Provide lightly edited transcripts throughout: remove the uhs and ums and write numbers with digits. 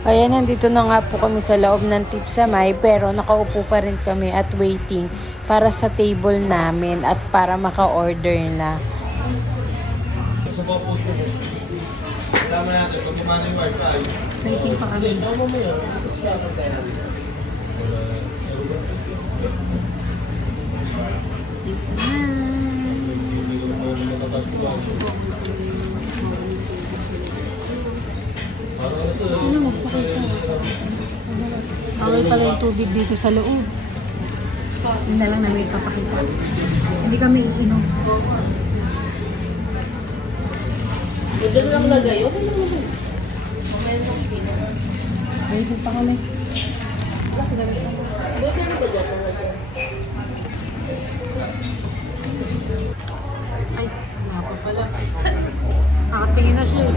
Ayan, nandito na nga po kami sa loob ng Tipsamay, pero nakaupo pa rin kami at waiting para sa table namin at para maka-order na. Waiting pa kami. Ano magpakita? Bawal pala yung tubig dito sa loob. Yun na lang namin papakita. Hindi kami iinom. Dito lang lagay. Okay lang naman. Waiting pa kami. Ay, nga pa pala. Nakatingin na siya eh.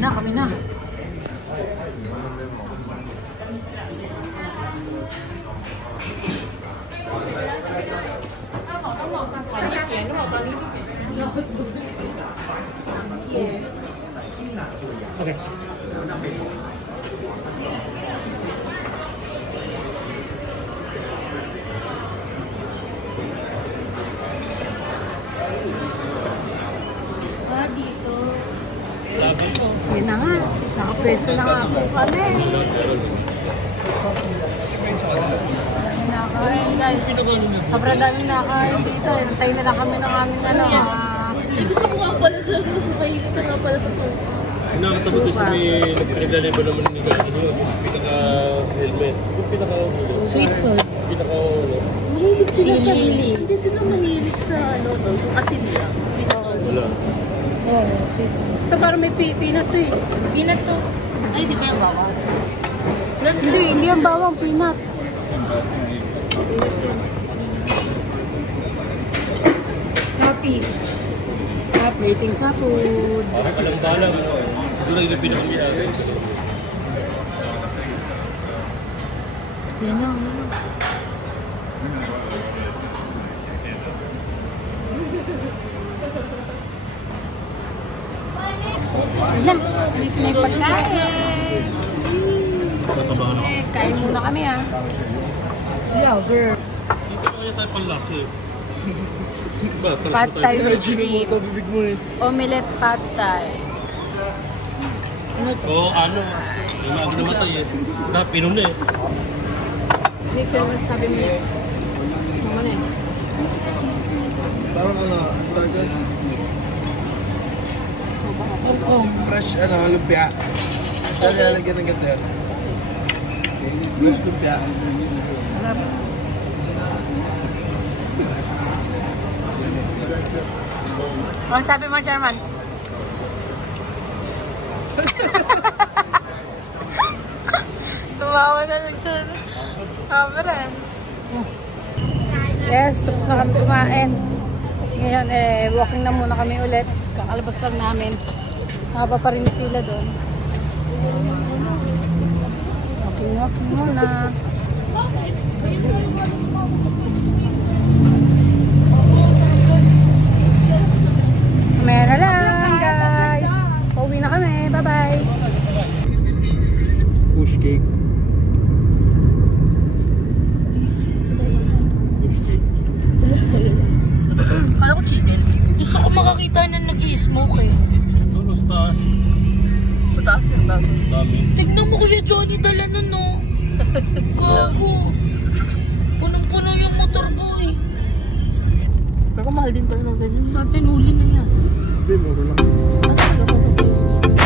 Kami na. Okay. Dito. Yun na nga. Nakapwesto na nga po kami. Dami nakain, guys. Sobrang dami nakain dito. Hintayin na lang kami ng aming ano. Gusto ko nga pala talaga kasi mahilig ka nga pala sa sopa. Nakatabi ko sa may nagpinaglalay ba naman ni Gasino yung pinaka-helmet. Yung Sweet salt. Mahilig sila sa Chili. Hindi sila mahilig sa ano, yung asin lang. Sweet salt. Wala. Oh, sweet salt. So parang may peanut to eh. Peanut to. Ay, di ba yung bawang? Hindi yung bawang, peanut. Happy. Waiting sa food. Parang kalang-balang. Ito lang yung pinag-umiyagan. Yan na. Yan na. Dito na yung pagkain. Kain muna kami ah. Yogurt. Dito kaya tayo panlaki. Pad Thai with shrimp. Omelette Pad Thai. Oo, ano. Yung mga namatay eh. Dapat pinon na eh. Mix yung sabi mix. Naman eh. Parang ano, taga fresh ano, lumpia. Dahil lalagyan ng ganda yan. Fresh lumpia. Ano sabi mo, Chairman? Tumawa na lang sa camera. Yes, tapos na kami kumain. Ngayon, walking na muna kami ulit. Kakalabas lang namin. Haba pa rin yung pila doon. Walking muna. Mamaya na lang, guys. Pauwi na kami. Bye-bye. Push cake. Kala ko chicken. Gusto ko makakita na nag-i-smoke eh. Ito, sa taas. Sa taas yung dami. Dami. Tignan mo Kuya Johnny, dala nun no. Gago. Punong-puno yung motor boy. Pero mahal din pala na ganyan. Sa atin, huli na yan. Hindi, mura lang. Ano talaga?